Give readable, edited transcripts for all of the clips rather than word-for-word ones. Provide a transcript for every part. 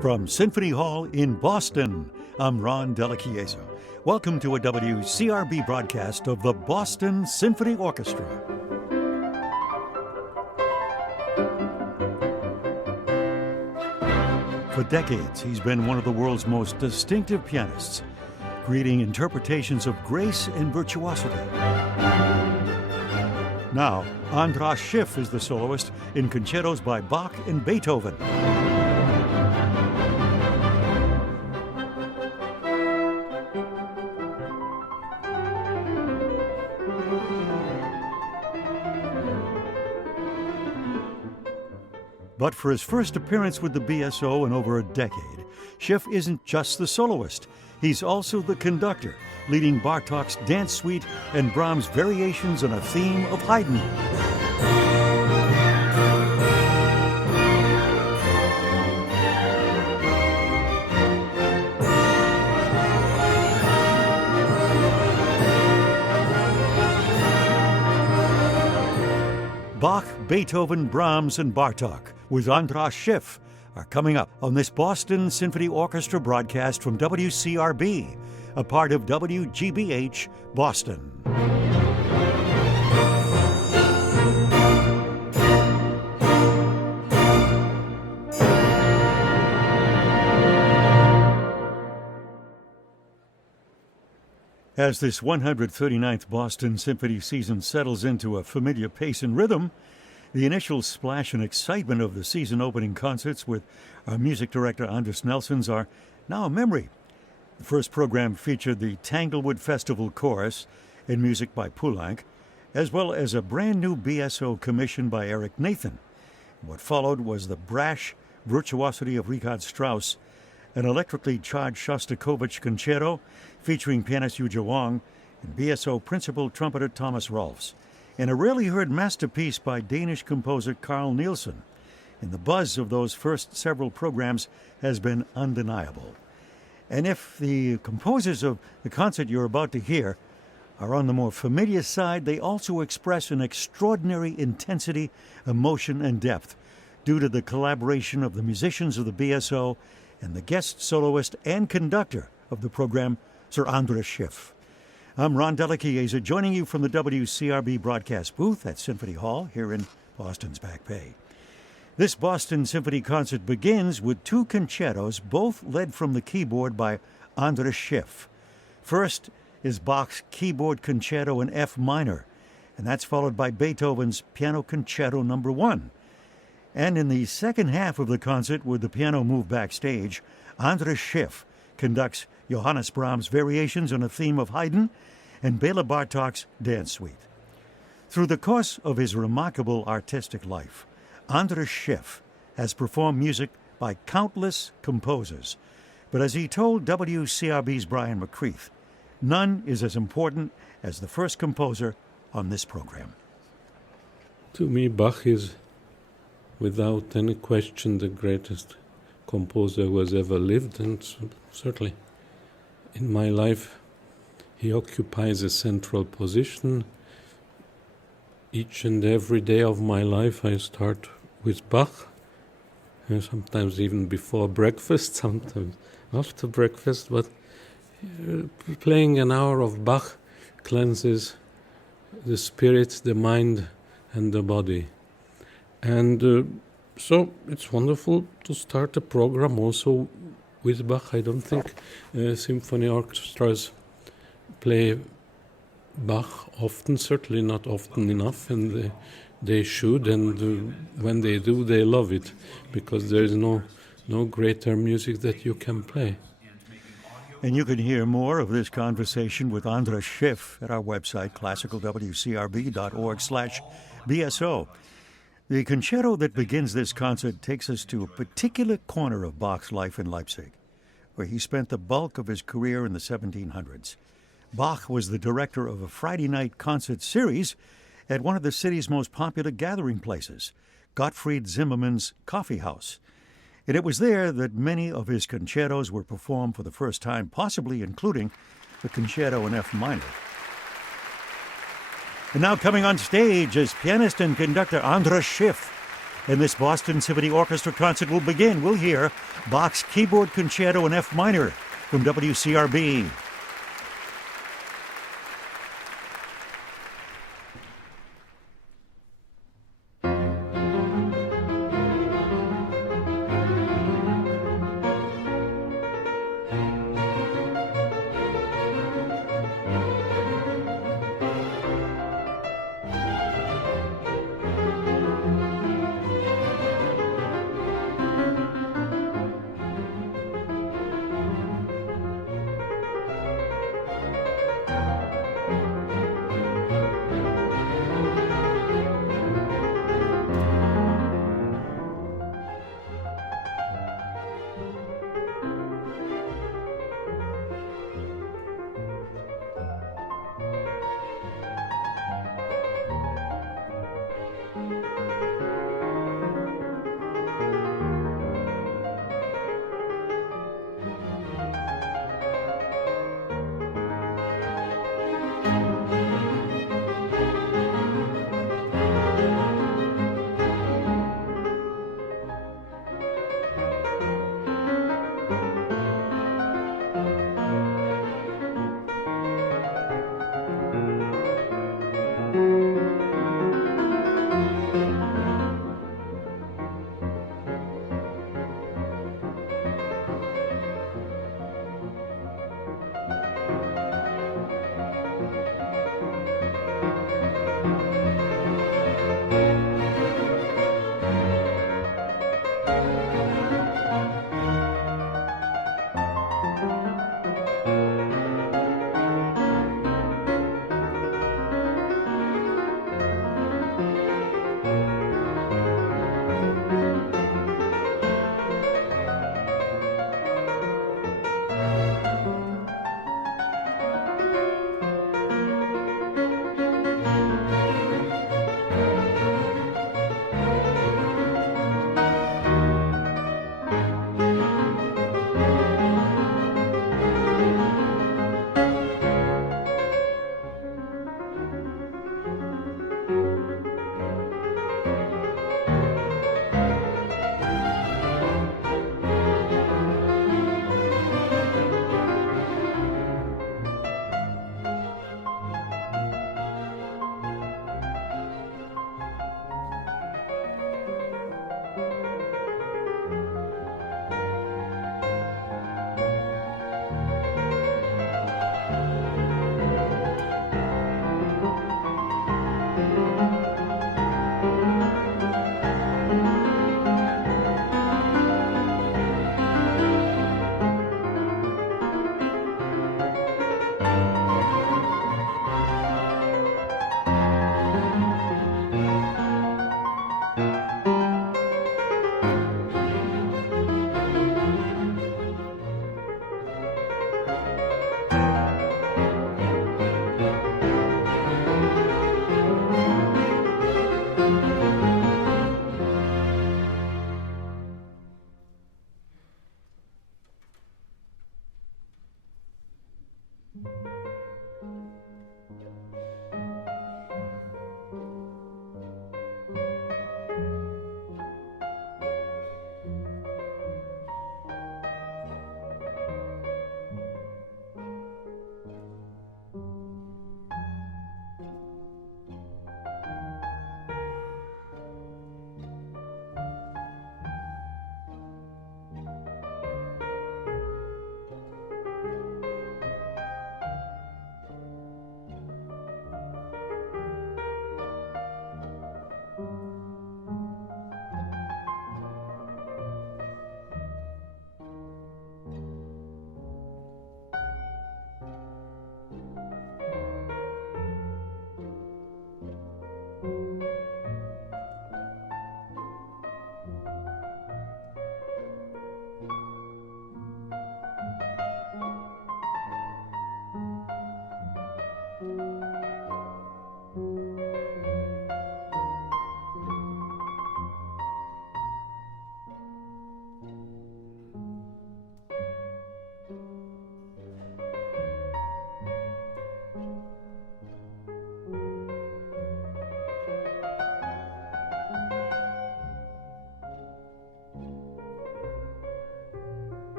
From Symphony Hall in Boston, I'm Ron Delachiesa. Welcome to a WCRB broadcast of the Boston Symphony Orchestra. For decades, he's been one of the world's most distinctive pianists, creating interpretations of grace and virtuosity. Now, András Schiff is the soloist in concertos by Bach and Beethoven. But for his first appearance with the BSO in over a decade, Schiff isn't just the soloist. He's also the conductor, leading Bartók's Dance Suite and Brahms' variations on a theme of Haydn. Bach, Beethoven, Brahms, and Bartók with András Schiff are coming up on this Boston Symphony Orchestra broadcast from WCRB, a part of WGBH Boston. As this 139th Boston Symphony season settles into a familiar pace and rhythm, the initial splash and excitement of the season opening concerts with our music director Anders Nelsons are now a memory. The first program featured the Tanglewood Festival Chorus and music by Poulenc, as well as a brand new BSO commission by Eric Nathan. What followed was the brash virtuosity of Richard Strauss, an electrically charged Shostakovich concerto featuring pianist Yuja Wang and BSO principal trumpeter Thomas Rolfs, and a rarely heard masterpiece by Danish composer Carl Nielsen. And the buzz of those first several programs has been undeniable. And if the composers of the concert you're about to hear are on the more familiar side, they also express an extraordinary intensity, emotion, and depth due to the collaboration of the musicians of the BSO and the guest soloist and conductor of the program, Sir András Schiff. I'm Ron Delachiesa, joining you from the WCRB broadcast booth at Symphony Hall here in Boston's Back Bay. This Boston Symphony concert begins with two concertos, both led from the keyboard by András Schiff. First is Bach's Keyboard Concerto in F minor, and that's followed by Beethoven's Piano Concerto No. 1. And in the second half of the concert, with the piano moved backstage, András Schiff conducts Johannes Brahms' variations on a theme of Haydn and Béla Bartók's Dance Suite. Through the course of his remarkable artistic life, András Schiff has performed music by countless composers. But as he told WCRB's Brian McCreath, none is as important as the first composer on this program. To me, Bach is, without any question, the greatest composer who has ever lived, and certainly in my life he occupies a central position. Each and every day of my life I start with Bach, sometimes even before breakfast, sometimes after breakfast, but playing an hour of Bach cleanses the spirit, the mind, and the body. And so it's wonderful to start a program also with Bach. I don't think symphony orchestras play Bach often, certainly not often enough, and they should, and when they do, they love it, because there is no greater music that you can play. And you can hear more of this conversation with András Schiff at our website, classicalwcrb.org/BSO. The concerto that begins this concert takes us to a particular corner of Bach's life in Leipzig, where he spent the bulk of his career in the 1700s. Bach was the director of a Friday night concert series at one of the city's most popular gathering places, Gottfried Zimmermann's Coffee House. And it was there that many of his concertos were performed for the first time, possibly including the Concerto in F minor. And now coming on stage is pianist and conductor András Schiff And this Boston Symphony Orchestra concert will begin. We'll hear Bach's Keyboard Concerto in F minor from WCRB.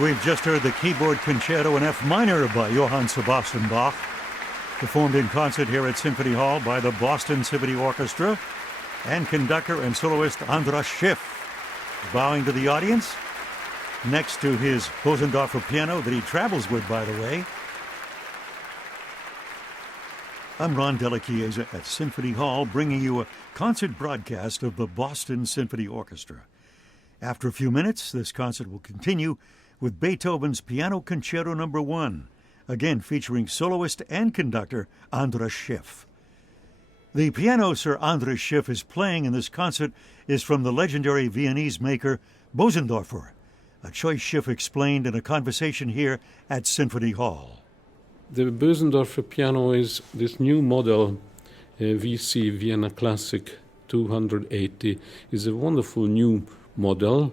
We've just heard the keyboard concerto in F minor by Johann Sebastian Bach, performed in concert here at Symphony Hall by the Boston Symphony Orchestra and conductor and soloist András Schiff, bowing to the audience next to his Bosendorfer piano that he travels with, by the way. I'm Ron Delachiesa at Symphony Hall, bringing you a concert broadcast of the Boston Symphony Orchestra. After a few minutes, this concert will continue with Beethoven's Piano Concerto No. 1, again featuring soloist and conductor András Schiff. The piano Sir András Schiff is playing in this concert is from the legendary Viennese maker Bosendorfer, a choice Schiff explained in a conversation here at Symphony Hall. The Bosendorfer piano is this new model, VC, Vienna Classic 280, is a wonderful new model.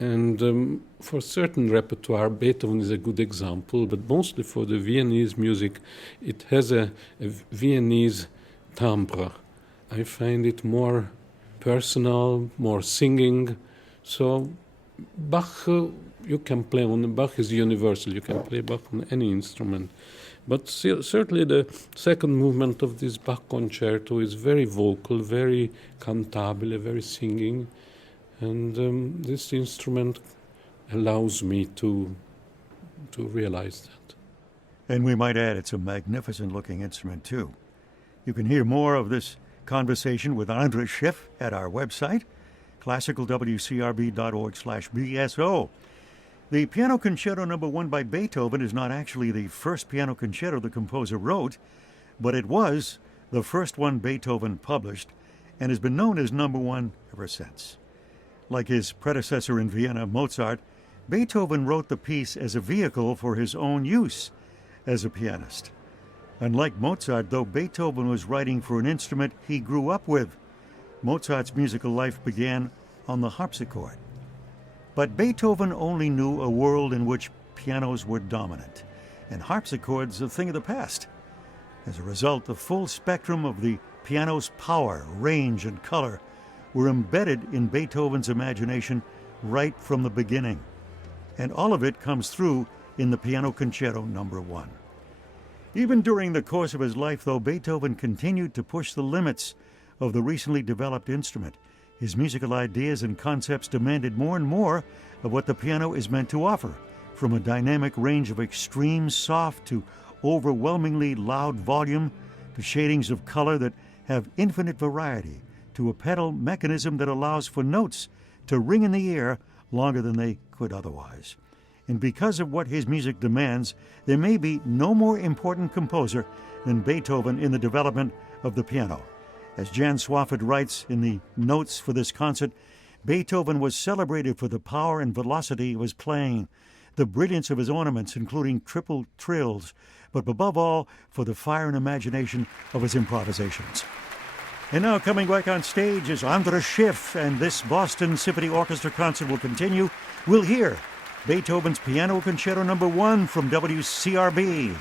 And for certain repertoire, Beethoven is a good example, but mostly for the Viennese music, it has a Viennese timbre. I find it more personal, more singing. So Bach, you can play on, Bach is universal, you can play Bach on any instrument. But certainly the second movement of this Bach concerto is very vocal, very cantabile, very singing. And this instrument allows me to realize that. And we might add, it's a magnificent-looking instrument, too. You can hear more of this conversation with András Schiff at our website, classicalwcrb.org/BSO. The Piano Concerto No. 1 by Beethoven is not actually the first piano concerto the composer wrote, but it was the first one Beethoven published and has been known as No. 1 ever since. Like his predecessor in Vienna, Mozart, Beethoven wrote the piece as a vehicle for his own use as a pianist. Unlike Mozart, though, Beethoven was writing for an instrument he grew up with. Mozart's musical life began on the harpsichord. But Beethoven only knew a world in which pianos were dominant, and harpsichords a thing of the past. As a result, the full spectrum of the piano's power, range, and color were embedded in Beethoven's imagination right from the beginning. And all of it comes through in the Piano Concerto No. 1. Even during the course of his life, though, Beethoven continued to push the limits of the recently developed instrument. His musical ideas and concepts demanded more and more of what the piano is meant to offer, from a dynamic range of extreme soft to overwhelmingly loud volume, to shadings of color that have infinite variety, to a pedal mechanism that allows for notes to ring in the ear longer than they could otherwise. And because of what his music demands, there may be no more important composer than Beethoven in the development of the piano. As Jan Swafford writes in the notes for this concert, Beethoven was celebrated for the power and velocity of his playing, the brilliance of his ornaments, including triple trills, but above all, for the fire and imagination of his improvisations. And now coming back on stage is András Schiff, and this Boston Symphony Orchestra concert will continue. We'll hear Beethoven's Piano Concerto No. 1 from WCRB.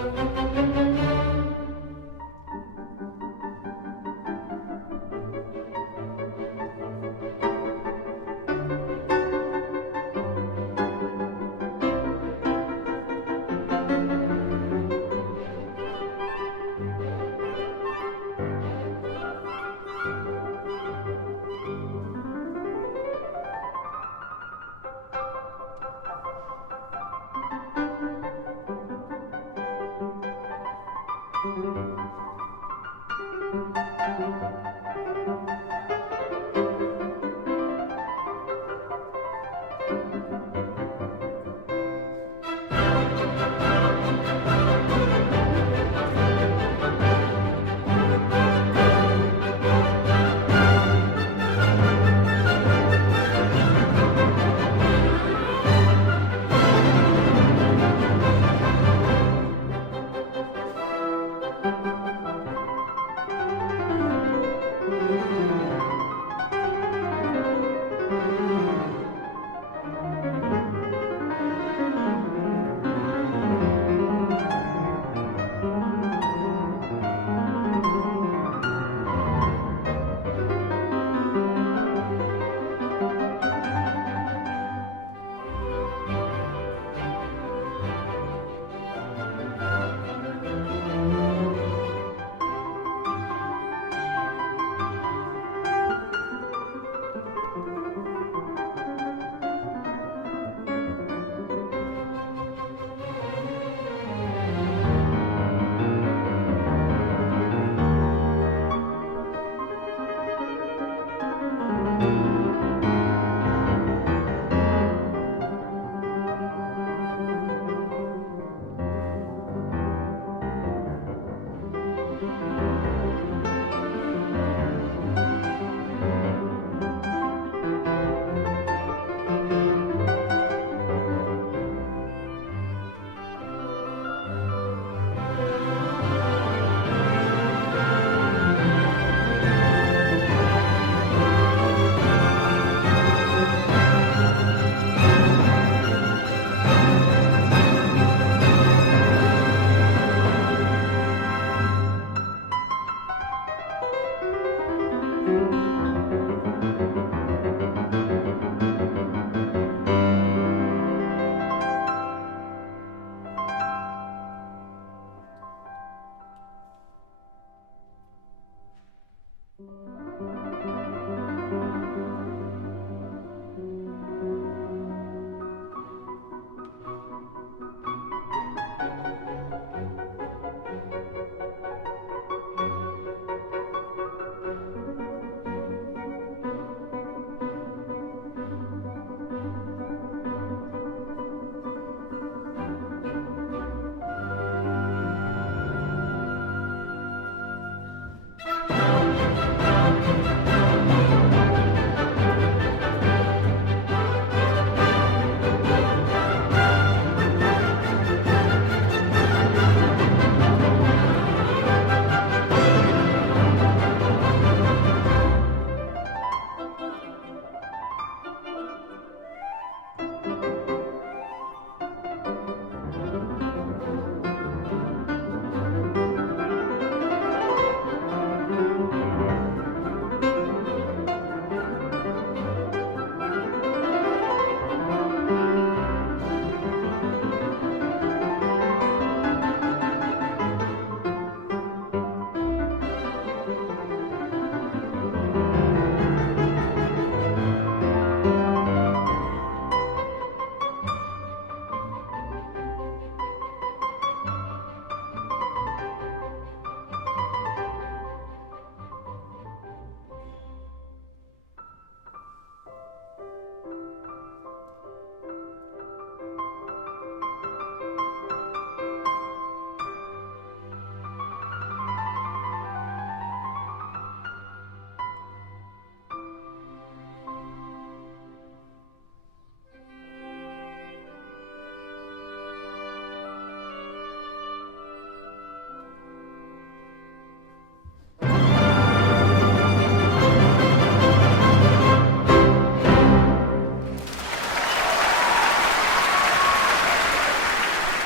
Thank you.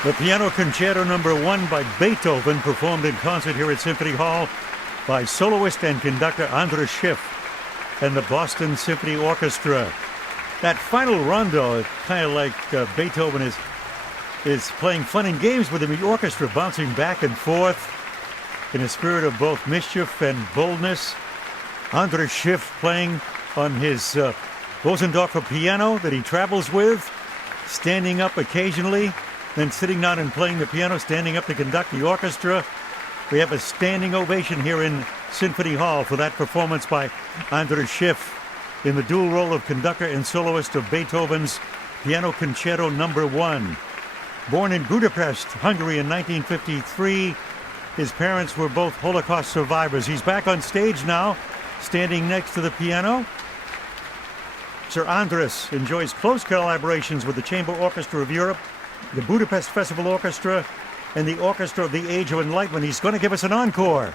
The Piano Concerto Number 1 by Beethoven, performed in concert here at Symphony Hall by soloist and conductor András Schiff and the Boston Symphony Orchestra. That final rondo, kind of like Beethoven is playing fun and games with the orchestra, bouncing back and forth in a spirit of both mischief and boldness. András Schiff playing on his Bosendorfer piano that he travels with, standing up occasionally, then sitting down and playing the piano, standing up to conduct the orchestra. We have a standing ovation here in Symphony Hall for that performance by András Schiff in the dual role of conductor and soloist of Beethoven's Piano Concerto Number 1. Born in Budapest, Hungary in 1953, his parents were both Holocaust survivors. He's back on stage now, standing next to the piano. Sir András enjoys close collaborations with the Chamber Orchestra of Europe, the Budapest Festival Orchestra, and the Orchestra of the Age of Enlightenment. He's going to give us an encore.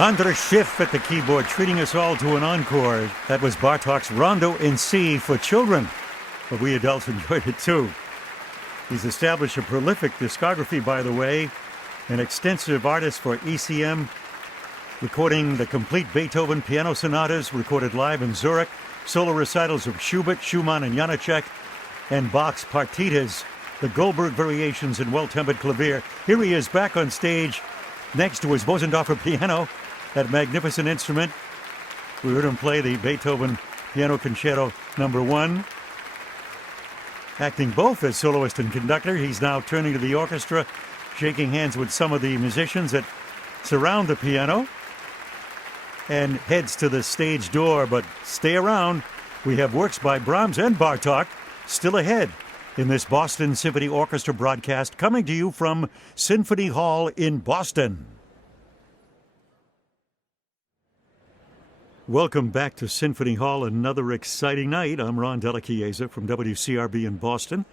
András Schiff at the keyboard, treating us all to an encore. That was Bartók's Rondo in C for children, but we adults enjoyed it too. He's established a prolific discography, by the way, an extensive artist for ECM, recording the complete Beethoven piano sonatas recorded live in Zurich, solo recitals of Schubert, Schumann, and Janáček, and Bach's partitas, the Goldberg variations, and well-tempered clavier. Here he is back on stage next to his Bosendorfer piano, that magnificent instrument. We heard him play the Beethoven Piano Concerto Number 1. Acting both as soloist and conductor, he's now turning to the orchestra, shaking hands with some of the musicians that surround the piano, and heads to the stage door. But stay around. We have works by Brahms and Bartók still ahead in this Boston Symphony Orchestra broadcast, coming to you from Symphony Hall in Boston. Welcome back to Symphony Hall, another exciting night. I'm Ron Della Chiesa from WCRB in Boston.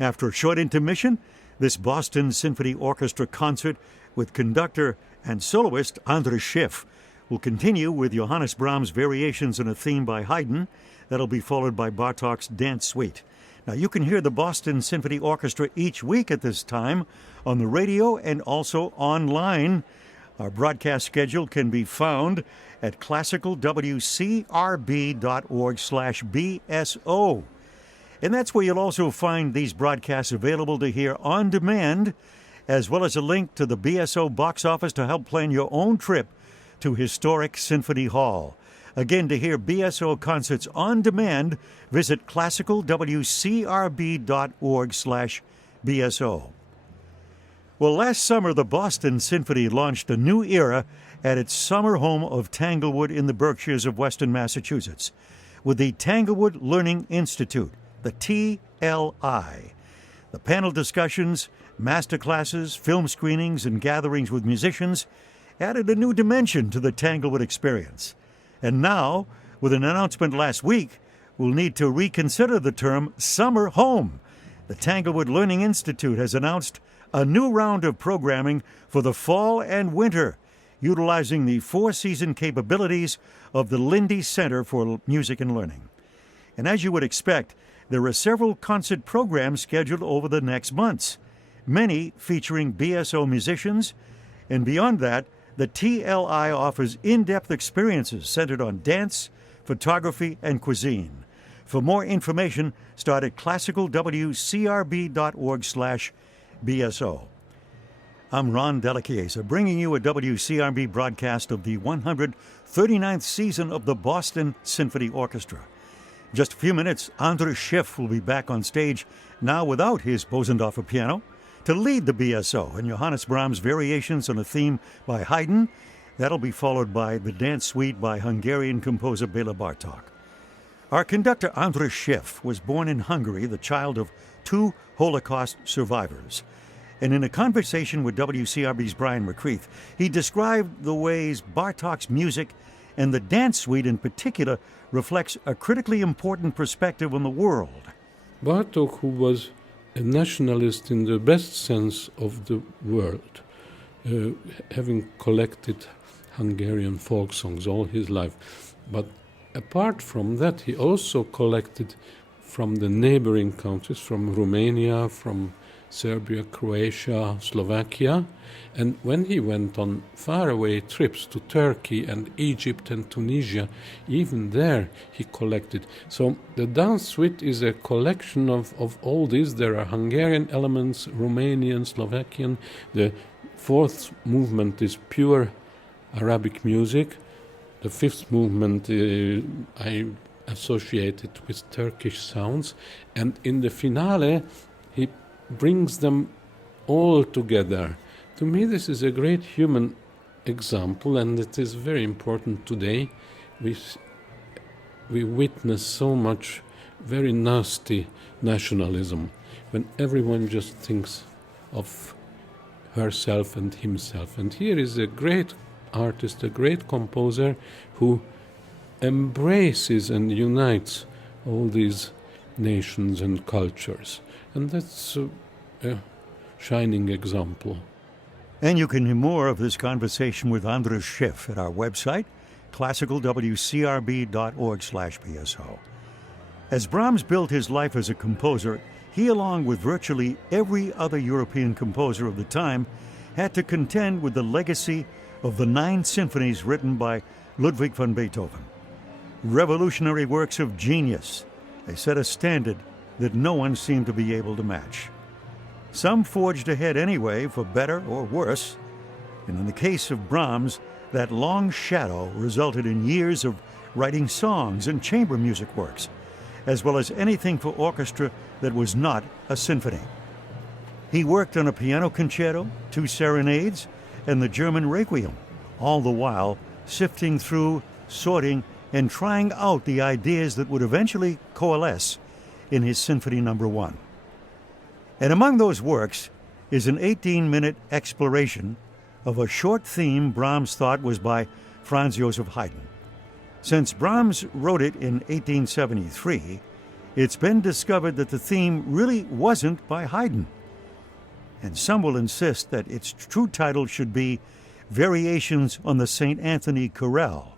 After a short intermission, this Boston Symphony Orchestra concert with conductor and soloist András Schiff will continue with Johannes Brahms' variations on a theme by Haydn. That'll be followed by Bartók's Dance Suite. Now, you can hear the Boston Symphony Orchestra each week at this time on the radio and also online. Our broadcast schedule can be found at classicalwcrb.org/BSO. And that's where you'll also find these broadcasts available to hear on demand, as well as a link to the BSO box office to help plan your own trip to historic Symphony Hall. Again, to hear BSO concerts on demand, visit classicalwcrb.org/BSO. Well, last summer, the Boston Symphony launched a new era at its summer home of Tanglewood in the Berkshires of Western Massachusetts with the Tanglewood Learning Institute, the TLI. The panel discussions, master classes, film screenings, and gatherings with musicians added a new dimension to the Tanglewood experience. And now, with an announcement last week, we'll need to reconsider the term summer home. The Tanglewood Learning Institute has announced a new round of programming for the fall and winter, utilizing the four-season capabilities of the Lindy Center for Music and Learning. And as you would expect, there are several concert programs scheduled over the next months, many featuring BSO musicians, and beyond that, the TLI offers in-depth experiences centered on dance, photography, and cuisine. For more information, start at classicalwcrb.org/BSO. I'm Ron Della Chiesa, bringing you a WCRB broadcast of the 139th season of the Boston Symphony Orchestra. In just a few minutes, András Schiff will be back on stage, now without his Bosendorfer piano, to lead the BSO and Johannes Brahms' variations on a theme by Haydn. That'll be followed by the Dance Suite by Hungarian composer Béla Bartók. Our conductor András Schiff was born in Hungary, the child of two Holocaust survivors. And in a conversation with WCRB's Brian McCreath, he described the ways Bartók's music and the Dance Suite in particular reflects a critically important perspective on the world. Bartók, who was a nationalist in the best sense of the word, having collected Hungarian folk songs all his life. But apart from that, he also collected from the neighboring countries, from Romania, from Serbia, Croatia, Slovakia. And when he went on faraway trips to Turkey and Egypt and Tunisia, even there he collected. So the Dance Suite is a collection of all these. There are Hungarian elements, Romanian, Slovakian. The fourth movement is pure Arabic music. The fifth movement I associated with Turkish sounds. And in the finale, he brings them all together. To me, this is a great human example, and it is very important today. We witness so much very nasty nationalism when everyone just thinks of herself and himself. And here is a great artist, a great composer who embraces and unites all these nations and cultures. And that's a shining example. And you can hear more of this conversation with András Schiff at our website, classicalwcrb.org/BSO. As Brahms built his life as a composer, he, along with virtually every other European composer of the time, had to contend with the legacy of the 9 symphonies written by Ludwig van Beethoven. Revolutionary works of genius. They set a standard that no one seemed to be able to match. Some forged ahead anyway, for better or worse, and in the case of Brahms, that long shadow resulted in years of writing songs and chamber music works, as well as anything for orchestra that was not a symphony. He worked on a piano concerto, 2 serenades, and the German Requiem, all the while sifting through, sorting, and trying out the ideas that would eventually coalesce in his Symphony No. 1. And among those works is an 18-minute exploration of a short theme Brahms thought was by Franz Joseph Haydn. Since Brahms wrote it in 1873, it's been discovered that the theme really wasn't by Haydn. And some will insist that its true title should be Variations on the St. Anthony Chorale.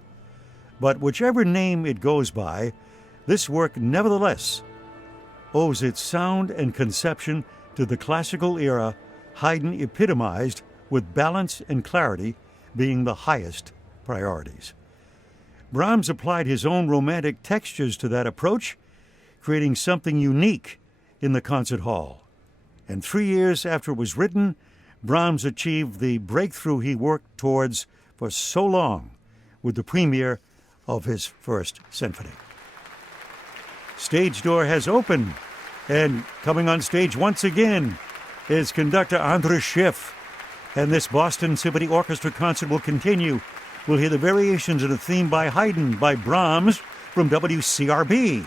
But whichever name it goes by, this work nevertheless owes its sound and conception to the classical era Haydn epitomized, with balance and clarity being the highest priorities. Brahms applied his own romantic textures to that approach, creating something unique in the concert hall. And 3 years after it was written, Brahms achieved the breakthrough he worked towards for so long with the premiere of his first symphony. Stage door has opened, and coming on stage once again is conductor András Schiff. And this Boston Symphony Orchestra concert will continue. We'll hear the variations of the theme by Haydn by Brahms from WCRB.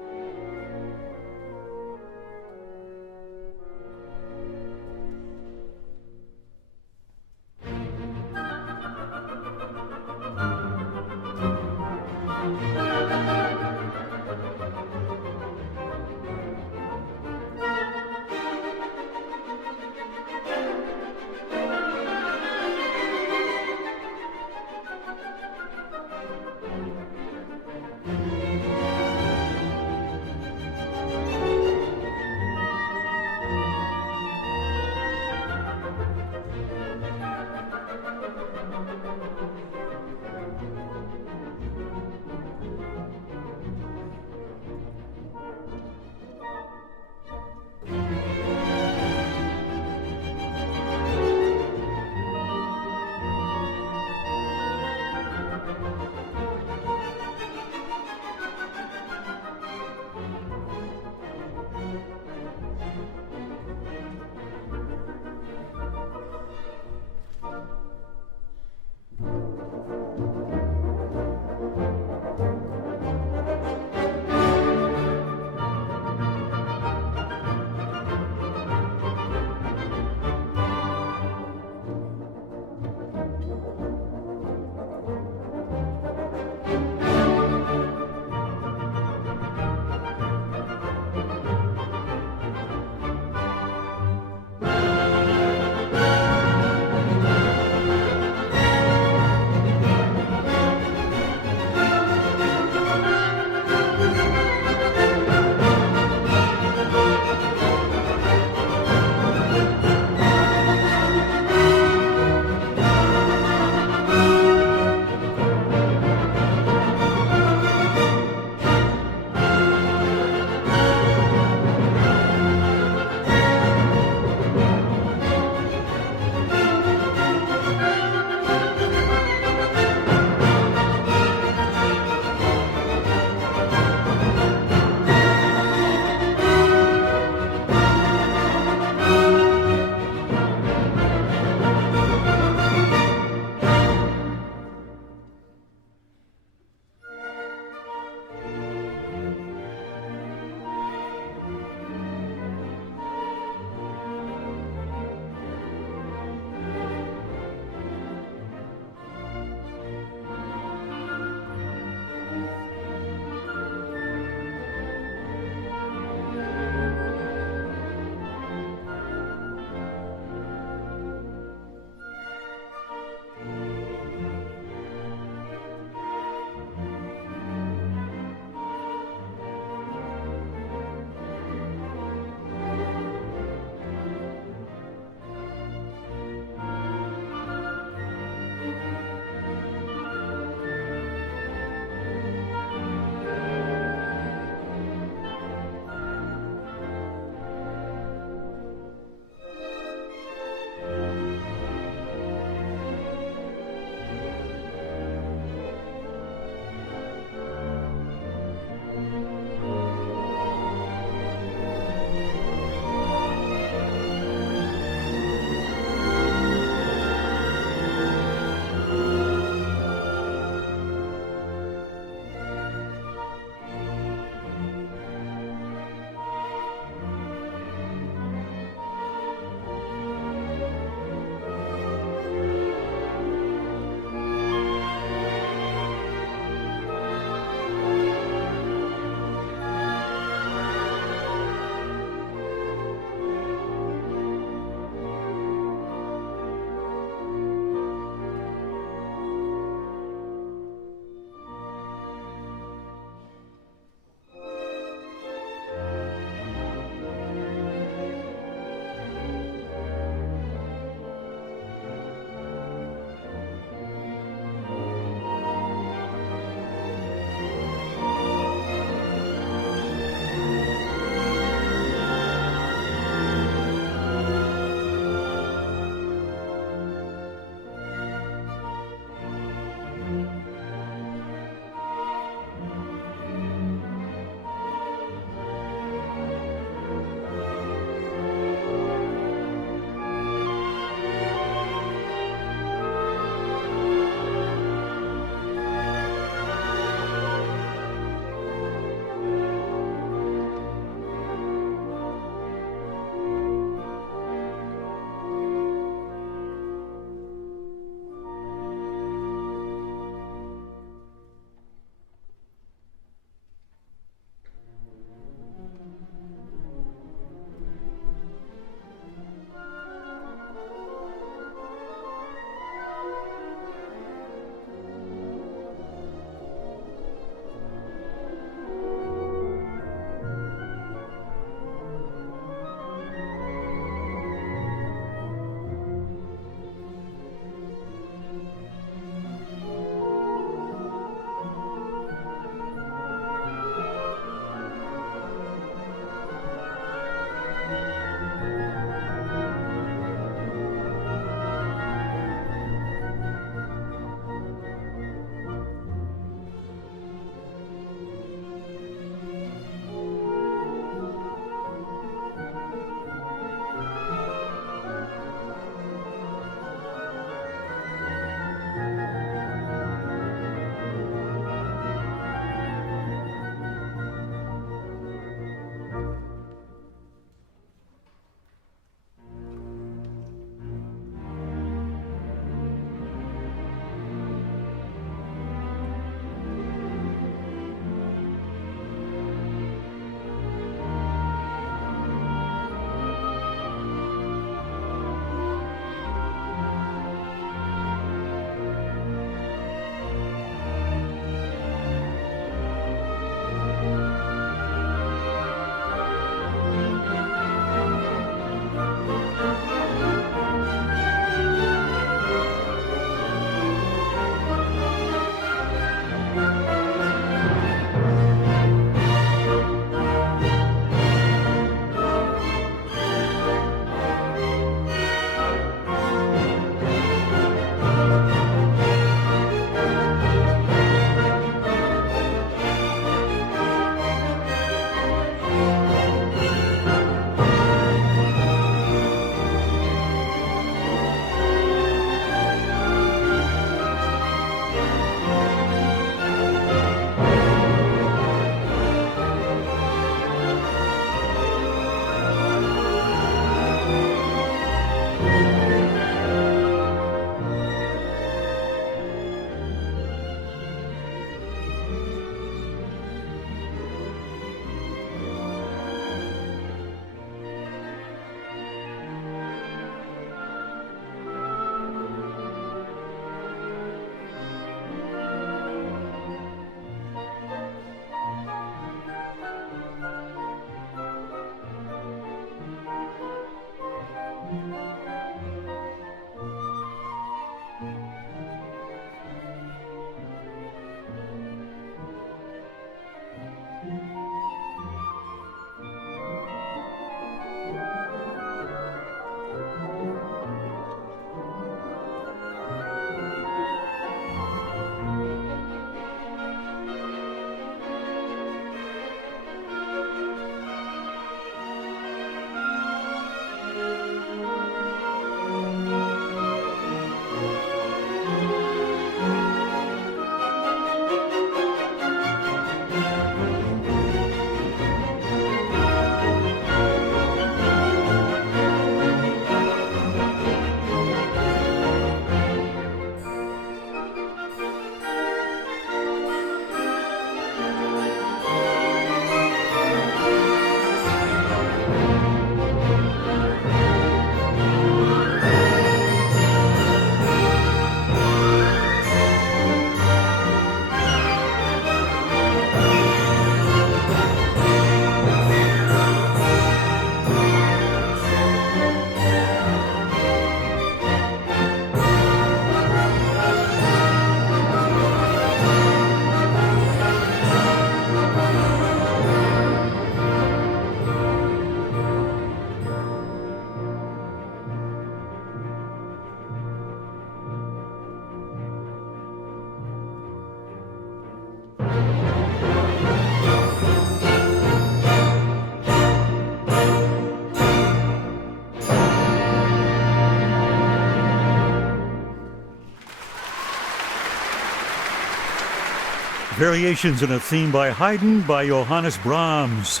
Variations in a theme by Haydn by Johannes Brahms,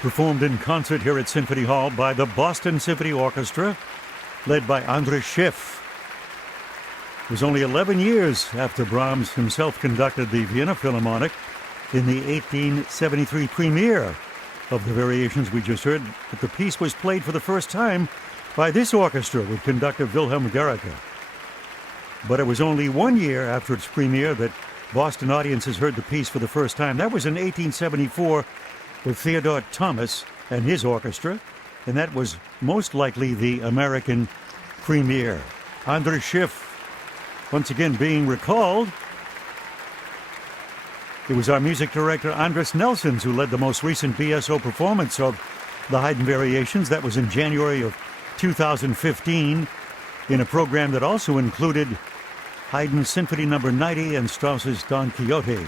performed in concert here at Symphony Hall by the Boston Symphony Orchestra, led by András Schiff. It was only 11 years after Brahms himself conducted the Vienna Philharmonic in the 1873 premiere of the variations we just heard, that the piece was played for the first time by this orchestra with conductor Wilhelm Gericke. But it was only 1 year after its premiere that Boston audiences heard the piece for the first time. That was in 1874 with Theodore Thomas and his orchestra, and that was most likely the American premiere. András Schiff, once again being recalled. It was our music director, Andres Nelsons, who led the most recent BSO performance of the Haydn Variations. That was in January of 2015 in a program that also included Haydn's Symphony No. 90 and Strauss's Don Quixote.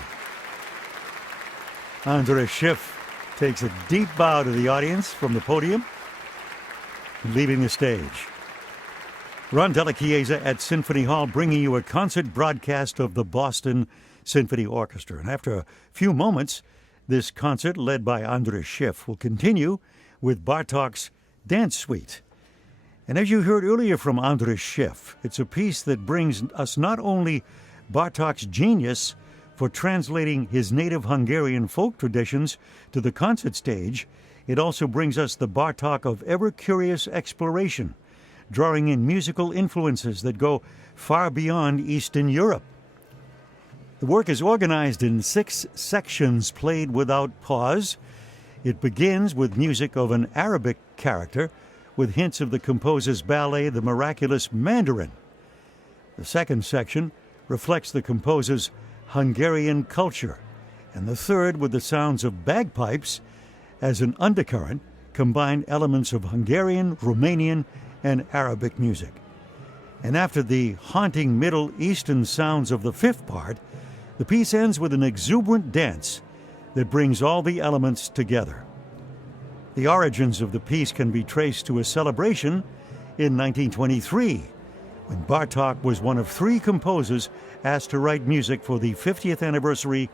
András Schiff takes a deep bow to the audience from the podium, leaving the stage. Ron Della Chiesa at Symphony Hall, bringing you a concert broadcast of the Boston Symphony Orchestra. And after a few moments, this concert, led by András Schiff, will continue with Bartók's Dance Suite. And as you heard earlier from András Schiff, it's a piece that brings us not only Bartók's genius for translating his native Hungarian folk traditions to the concert stage, it also brings us the Bartók of ever-curious exploration, drawing in musical influences that go far beyond Eastern Europe. The work is organized in 6 sections played without pause. It begins with music of an Arabic character, with hints of the composer's ballet, The Miraculous Mandarin. The second section reflects the composer's Hungarian culture, and the third, with the sounds of bagpipes as an undercurrent, combine elements of Hungarian, Romanian, and Arabic music. And after the haunting Middle Eastern sounds of the fifth part, the piece ends with an exuberant dance that brings all the elements together. The origins of the piece can be traced to a celebration in 1923, when Bartók was one of 3 composers asked to write music for the 50th anniversary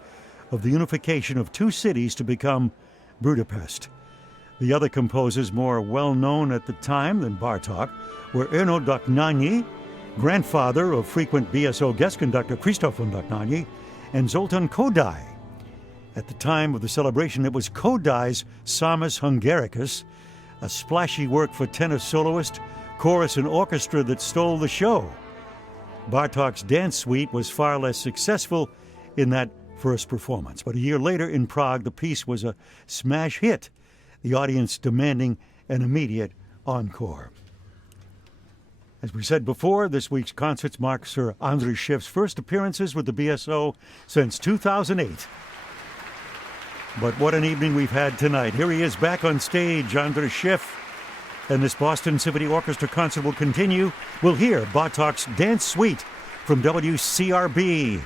of the unification of 2 cities to become Budapest. The other composers more well-known at the time than Bartók were Erno Dohnányi, grandfather of frequent BSO guest conductor Krisztof Dohnányi, and Zoltán Kodály. At the time of the celebration, it was Kodály's Számus Hungaricus, a splashy work for tenor soloist, chorus, and orchestra that stole the show. Bartók's Dance Suite was far less successful in that first performance, but a year later in Prague, the piece was a smash hit, the audience demanding an immediate encore. As we said before, this week's concerts mark Sir András Schiff's first appearances with the BSO since 2008. But what an evening we've had tonight. Here he is back on stage, András Schiff. And this Boston Symphony Orchestra concert will continue. We'll hear Bartók's Dance Suite from WCRB.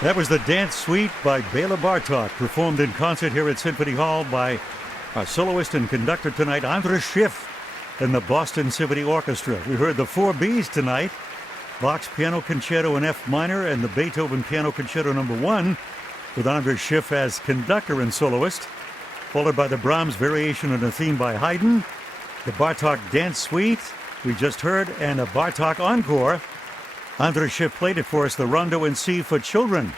That was the Dance Suite by Bela Bartók, performed in concert here at Symphony Hall by our soloist and conductor tonight, András Schiff, and the Boston Symphony Orchestra. We heard the 4 Bs tonight, Bach's Piano Concerto in F minor and the Beethoven Piano Concerto No. 1, with András Schiff as conductor and soloist, followed by the Brahms Variation on a Theme by Haydn, the Bartók Dance Suite we just heard, and a Bartók encore. András Schiff played it for us, the Rondo in C for children.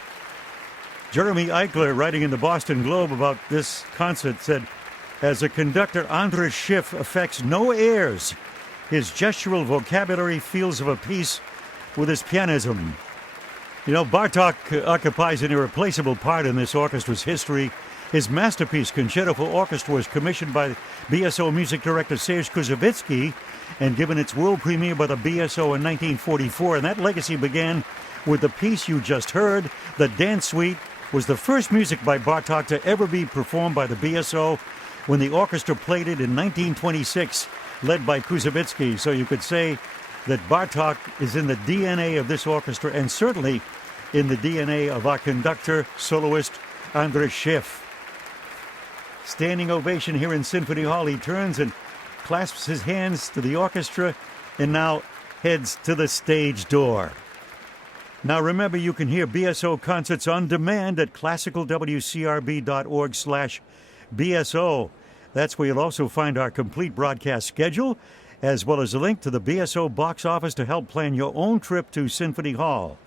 Jeremy Eichler, writing in the Boston Globe about this concert, said, as a conductor, András Schiff affects no airs. His gestural vocabulary feels of a piece with his pianism. You know, Bartók occupies an irreplaceable part in this orchestra's history. His masterpiece, Concerto for Orchestra, was commissioned by BSO music director Serge Koussevitzky and given its world premiere by the BSO in 1944. And that legacy began with the piece you just heard. The Dance Suite was the first music by Bartók to ever be performed by the BSO when the orchestra played it in 1926, led by Koussevitzky. So you could say that Bartók is in the DNA of this orchestra and certainly in the DNA of our conductor, soloist, András Schiff. Standing ovation here in Symphony Hall. He turns and clasps his hands to the orchestra and now heads to the stage door. Now remember, you can hear BSO concerts on demand at classicalwcrb.org/BSO. That's where you'll also find our complete broadcast schedule, as well as a link to the BSO box office to help plan your own trip to Symphony Hall.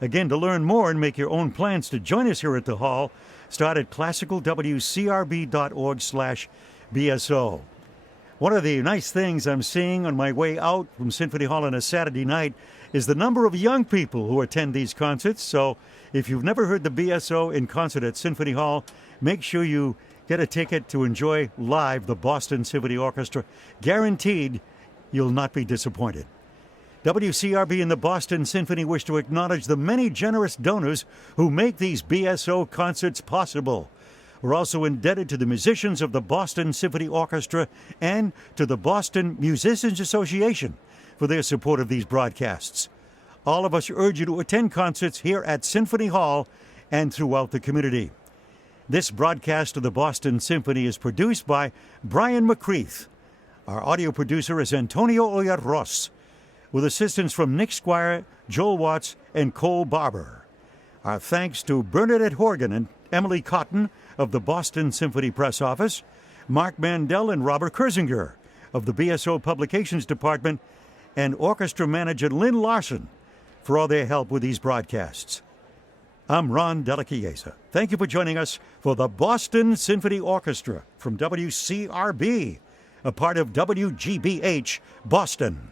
Again, to learn more and make your own plans to join us here at the Hall, start at classicalwcrb.org/BSO. One of the nice things I'm seeing on my way out from Symphony Hall on a Saturday night is the number of young people who attend these concerts. So if you've never heard the BSO in concert at Symphony Hall, make sure you get a ticket to enjoy live the Boston Symphony Orchestra. Guaranteed you'll not be disappointed. WCRB and the Boston Symphony wish to acknowledge the many generous donors who make these BSO concerts possible. We're also indebted to the musicians of the Boston Symphony Orchestra and to the Boston Musicians Association for their support of these broadcasts. All of us urge you to attend concerts here at Symphony Hall and throughout the community. This broadcast of the Boston Symphony is produced by Brian McCreath. Our audio producer is Antonio Oyarros, with assistance from Nick Squire, Joel Watts, and Cole Barber. Our thanks to Bernadette Horgan and Emily Cotton of the Boston Symphony Press Office, Mark Mandel and Robert Kersinger of the BSO Publications Department, and orchestra manager Lynn Larson for all their help with these broadcasts. I'm Ron Della Chiesa. Thank you for joining us for the Boston Symphony Orchestra from WCRB, a part of WGBH Boston.